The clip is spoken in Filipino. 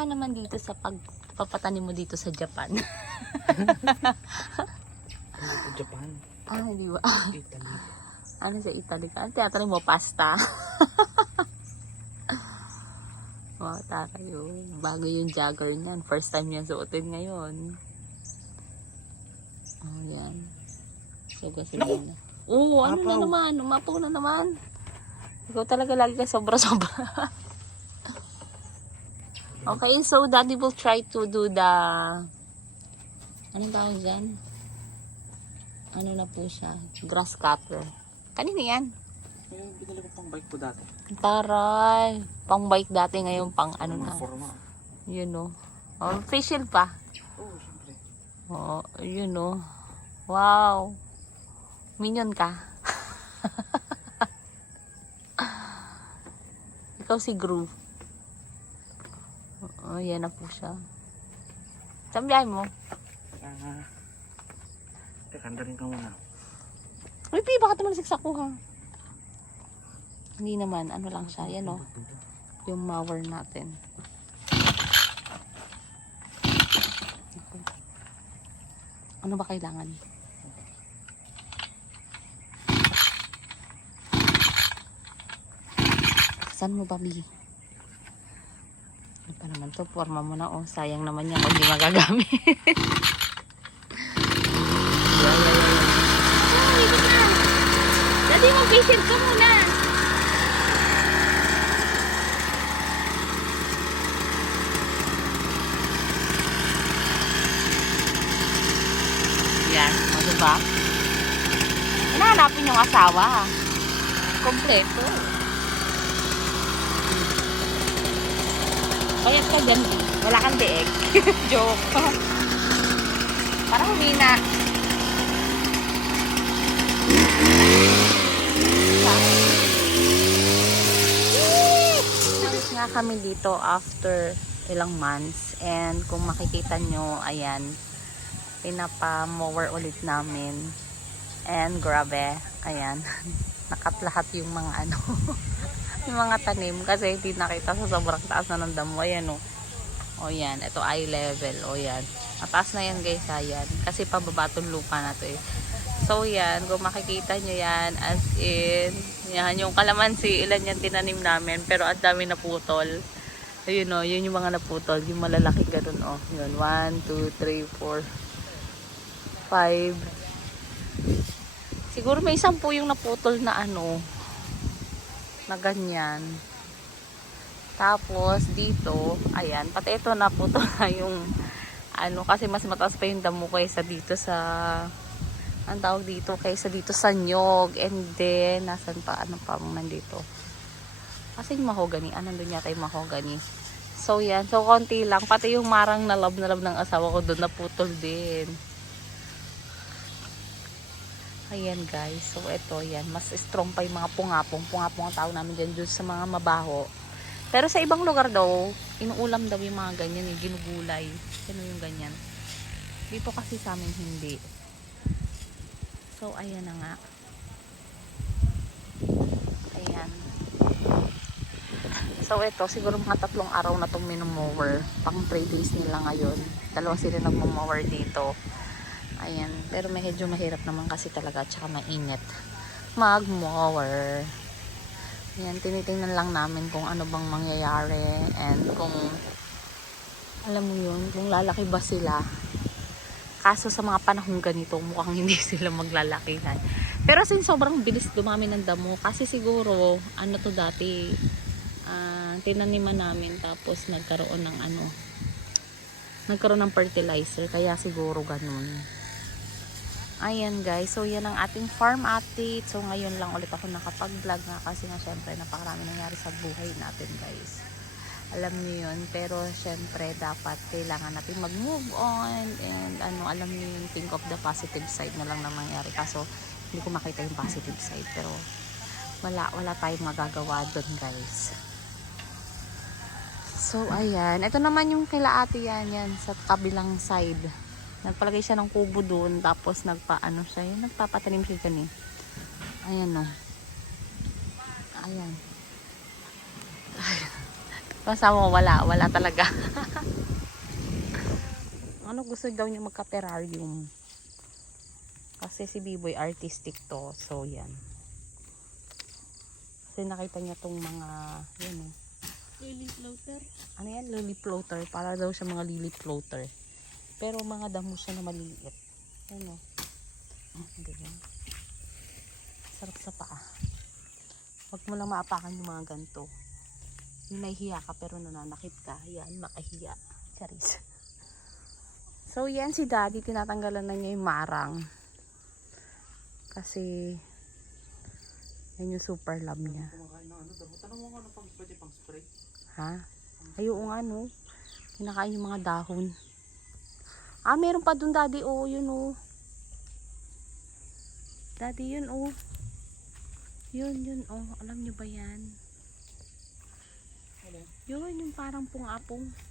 ka naman dito sa pagpapatanim mo dito sa Japan. Ano ito, Japan? Ah, di ba? Italy. Ano sa Italy ka? Tiyatanim mo pasta. Wow, tayo. Bago yung jogger niyan. First time niya suotin ngayon. Oh, yan. Suga-suga na. Oo, ano na naman? Umapaw na naman. Ikaw talaga lagi ka sobra-sobra. Okay, so Daddy will try to do the... Anong tawag dyan? Ano na po siya? Grass cutter. Kanina yan? Kaya binili ko pang bike ko dati. Taray. Pang bike dati ngayon pang ano na. Forma. Yun o. Oh, facial pa. Oo, syempre. Oh, yun o. Wow. Minion ka. Ikaw si Gru. Oh, yan na po siya. Saan biyahe mo? Teka, andarin ka muna. Uy, Pi, baka naman siksakuha. Hindi naman, ano lang siya. Yan o. Yung mower natin. Ano ba kailangan? Saan mo ba, Bi? Ano pa naman to? Forma mo na. Oh, sayang naman yan kung hindi magagamit. Dati mo, patient ka muna. Yan, o diba? Hinahanapin yung asawa. Kompleto. Payat ka dyan, wala kang deek. Joke. Parang humina. Alis nga kami dito after ilang months. And kung makikita nyo, ayan, pinapa-mower ulit namin. And grabe, ayan, nakat lahat yung mga ano, yung mga tanim kasi hindi nakita sa sobrang taas na ng damo. Ayan o. O yan, ito eye level. O yan. Mataas na yan guys, ayan. Kasi pababa itong lupa na to eh. So yan, kung makikita nyo yan, as in, yan, yung kalamansi, ilan yan tinanim namin. Pero ang dami naputol. Ayun o, yun yung mga naputol. Yung malalaki ganun o. Yun, 1, 2, 3, 4, 5. Siguro may 10 yung naputol na ano, na ganyan. Tapos dito, ayan, pati ito naputol na yung ano, kasi mas mataas pa yung damo kaysa dito sa, ang tawag dito, kaysa dito sa nyog. And then, nasan pa, ano pa man dito? Kasi yung mahogany, nandun yata yung mahogany. So yan, so konti lang, pati yung marang na love ng asawa ko doon naputol din. Ayan guys, so ito yan, mas strong pa yung mga pungapong ang tao namin dyan sa mga mabaho. Pero sa ibang lugar daw, inuulam daw yung mga ganyan, ginugulay. Ano yung ganyan. Dito kasi sa amin hindi. So ayan na nga. Ayan. So ito, siguro mga 3 araw na itong minomower. Pang 3 days nila ngayon. 2 sila nagmo-mower dito. Ayan, pero medyo mahirap naman kasi talaga, tsaka mainit mag-mower. Ayan, tinitingnan lang namin kung ano bang mangyayari and kung alam mo yun, kung lalaki ba sila. Kaso sa mga panahong ganito, mukhang hindi sila maglalaki na. Pero since sobrang bilis dumami ng damo, kasi siguro, ano to dati, tinaniman namin tapos nagkaroon ng ano, nagkaroon ng fertilizer, kaya siguro ganun. Ayan guys, so yan ang ating farm update. So ngayon lang ulit ako nakapag-vlog nga kasi nga syempre napakarami nangyari sa buhay natin guys. Alam niyo yun, pero syempre dapat kailangan natin mag-move on and ano, alam niyo yun, think of the positive side na lang na mangyari. Kaso hindi ko makita yung positive side, pero wala tayong magagawa doon guys. So ayan, ito naman yung kila ate yan sa kabilang side. Nagpalagay siya ng kubo doon, tapos nagpaano siya, yun, nagpapatanim siya dyan eh. Ayan o. Ayan. Kasama mo, wala talaga. Ano gusto daw niya magka-terrarium? Kasi si Biboy artistic to. So yan. Kasi nakita niya tong mga yan oh. Lily floater. Ano yan? Lily floater. Para daw siya mga lily floater. Pero mga damo siya na maliliit. Yan oh. Diba? Sarap sa paa. Huwag mo lang maapakan yung mga ganito. Yung nahihiya ka pero nananakit ka. Yan, makahiya. Charis. So yan si Daddy, tinatanggalan na niya yung marang. Kasi yan yung super love niya. Kumakain ng ano daw. Tanong mo nga ano pang pwede pang spray. Ha? Ayaw nga no. Kinakain yung mga dahon. Ah, meron pa dun Daddy. Oh, yun oh. Daddy, yun oh. Yun oh. Alam nyo ba yan? Ano? Yun, yung parang pung-apong.